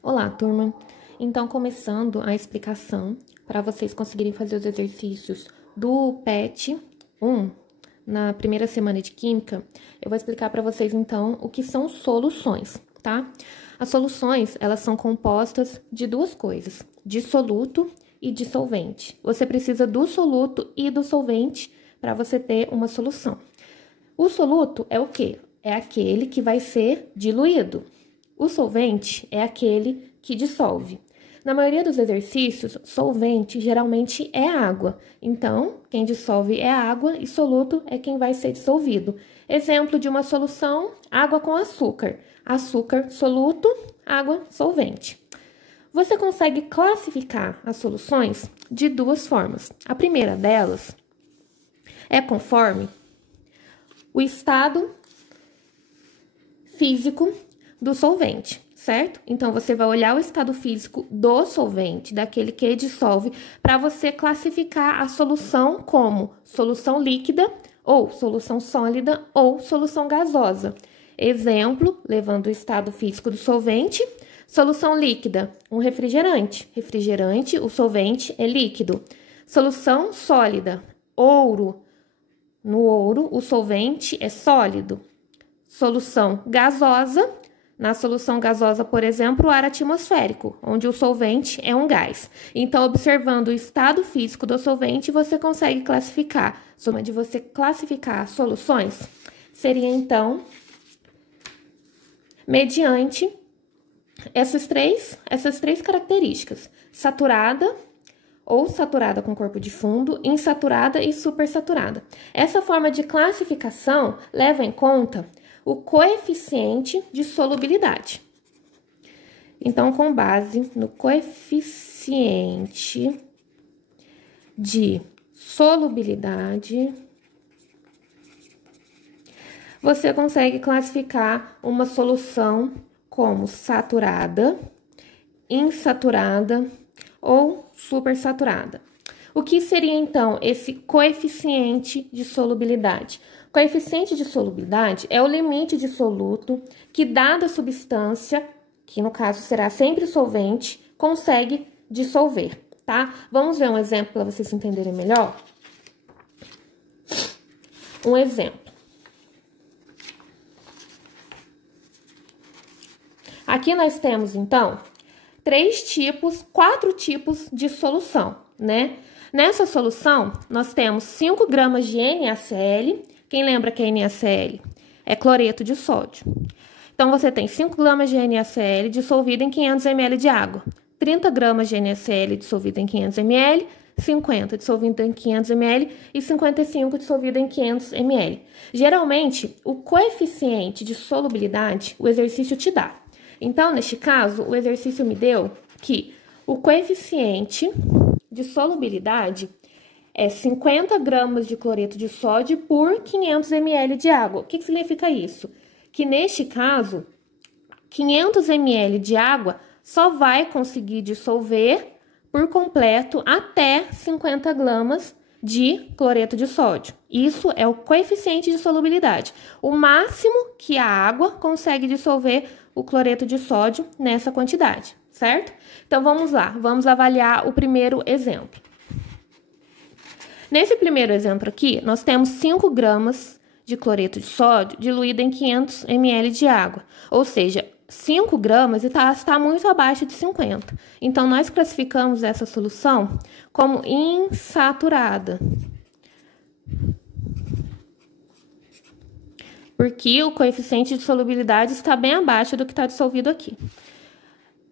Olá, turma! Então, começando a explicação para vocês conseguirem fazer os exercícios do PET 1 na primeira semana de Química, eu vou explicar para vocês, então, o que são soluções, tá? As soluções, elas são compostas de duas coisas, dissoluto e dissolvente. Você precisa do soluto e do solvente para você ter uma solução. O soluto é o quê? É aquele que vai ser diluído. O solvente é aquele que dissolve. Na maioria dos exercícios, solvente geralmente é água. Então, quem dissolve é água e soluto é quem vai ser dissolvido. Exemplo de uma solução, água com açúcar. Açúcar, soluto, água, solvente. Você consegue classificar as soluções de duas formas. A primeira delas é conforme o estado físico do solvente, certo? Então, você vai olhar o estado físico do solvente, daquele que dissolve, para você classificar a solução como solução líquida, ou solução sólida, ou solução gasosa. Exemplo, levando o estado físico do solvente, solução líquida, um refrigerante. Refrigerante, o solvente é líquido. Solução sólida, ouro. No ouro, o solvente é sólido. Solução gasosa, na solução gasosa, por exemplo, o ar atmosférico, onde o solvente é um gás. Então, observando o estado físico do solvente, você consegue classificar. Soma de você classificar as soluções seria, então, mediante essas três características: saturada, ou saturada com corpo de fundo, insaturada e supersaturada. Essa forma de classificação leva em conta o coeficiente de solubilidade. Então, com base no coeficiente de solubilidade, você consegue classificar uma solução como saturada, insaturada ou supersaturada. O que seria, então, esse coeficiente de solubilidade? Coeficiente de solubilidade é o limite de soluto que dada substância, que no caso será sempre solvente, consegue dissolver, tá? Vamos ver um exemplo para vocês entenderem melhor? Um exemplo. Aqui nós temos, então, quatro tipos de solução, né? Nessa solução, nós temos 5 gramas de NaCl. Quem lembra que é NaCl? É cloreto de sódio. Então, você tem 5 gramas de NaCl dissolvido em 500 ml de água, 30 gramas de NaCl dissolvido em 500 ml, 50 dissolvido em 500 ml e 55 dissolvido em 500 ml. Geralmente, o coeficiente de solubilidade, o exercício te dá. Então, neste caso, o exercício me deu que o coeficiente de solubilidade é 50 gramas de cloreto de sódio por 500 ml de água. O que significa isso? Que neste caso, 500 ml de água só vai conseguir dissolver por completo até 50 gramas de cloreto de sódio. Isso é o coeficiente de solubilidade. O máximo que a água consegue dissolver o cloreto de sódio nessa quantidade, certo? Então, vamos lá. Vamos avaliar o primeiro exemplo. Nesse primeiro exemplo aqui, nós temos 5 gramas de cloreto de sódio diluído em 500 ml de água. Ou seja, 5 gramas está muito abaixo de 50. Então, nós classificamos essa solução como insaturada. Porque o coeficiente de solubilidade está bem abaixo do que está dissolvido aqui.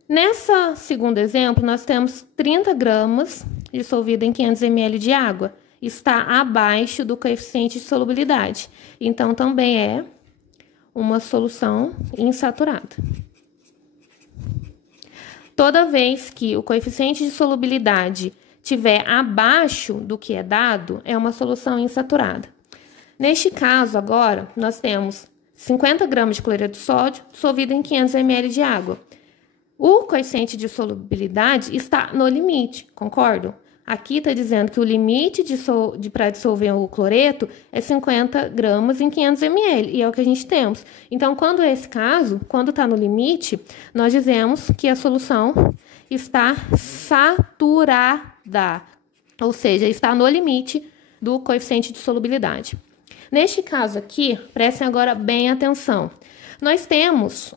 Nessa segundo exemplo, nós temos 30 gramas dissolvido em 500 ml de água. Está abaixo do coeficiente de solubilidade. Então, também é uma solução insaturada. Toda vez que o coeficiente de solubilidade estiver abaixo do que é dado, é uma solução insaturada. Neste caso, agora, nós temos 50 gramas de cloreto de sódio dissolvido em 500 ml de água. O coeficiente de solubilidade está no limite, concordam? Aqui está dizendo que o limite para dissolver o cloreto é 50 gramas em 500 ml, e é o que a gente temos. Então, quando é esse caso, quando está no limite, nós dizemos que a solução está saturada, ou seja, está no limite do coeficiente de solubilidade. Neste caso aqui, prestem agora bem atenção. Nós temos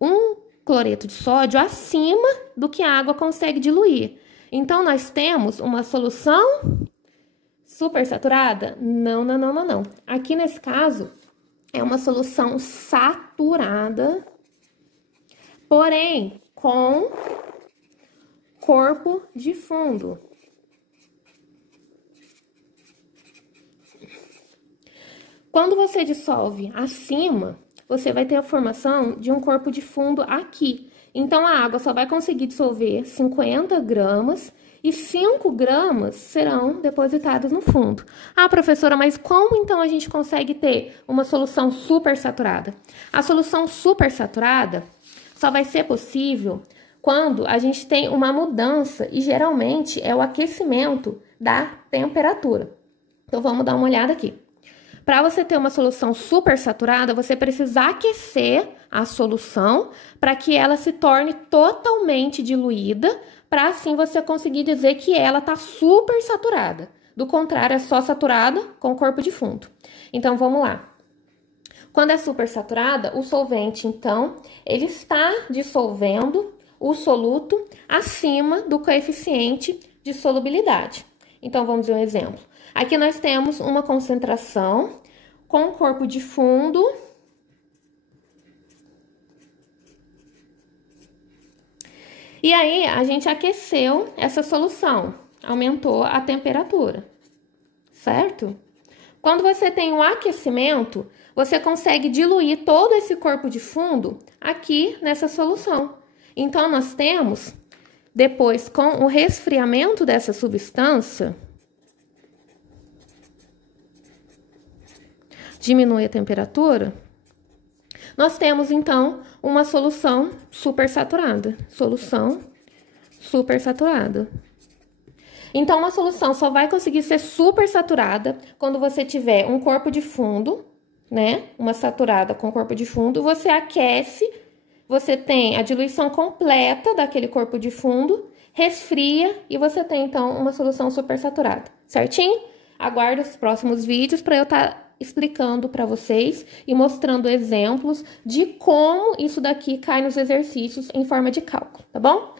um cloreto de sódio acima do que a água consegue diluir. Então, nós temos uma solução supersaturada? Não. Aqui, nesse caso, é uma solução saturada, porém, com corpo de fundo. Quando você dissolve acima, você vai ter a formação de um corpo de fundo aqui. Então, a água só vai conseguir dissolver 50 gramas e 5 gramas serão depositados no fundo. Ah, professora, mas como então a gente consegue ter uma solução supersaturada? A solução supersaturada só vai ser possível quando a gente tem uma mudança, e geralmente é o aquecimento da temperatura. Então, vamos dar uma olhada aqui. Para você ter uma solução supersaturada, você precisa aquecer a solução para que ela se torne totalmente diluída, para assim você conseguir dizer que ela está supersaturada. Do contrário, é só saturada com corpo de fundo. Então, vamos lá. Quando é supersaturada, o solvente, então, ele está dissolvendo o soluto acima do coeficiente de solubilidade. Então, vamos ver um exemplo. Aqui nós temos uma concentração com corpo de fundo. E aí, a gente aqueceu essa solução, aumentou a temperatura, certo? Quando você tem um aquecimento, você consegue diluir todo esse corpo de fundo aqui nessa solução. Então, nós temos, depois, com o resfriamento dessa substância, diminui a temperatura, nós temos, então, uma solução supersaturada. Solução supersaturada. Então, uma solução só vai conseguir ser supersaturada quando você tiver um corpo de fundo, né? Uma saturada com corpo de fundo, você aquece, você tem a diluição completa daquele corpo de fundo, resfria e você tem, então, uma solução supersaturada. Certinho? Aguardo os próximos vídeos para eu estar explicando para vocês e mostrando exemplos de como isso daqui cai nos exercícios em forma de cálculo, tá bom?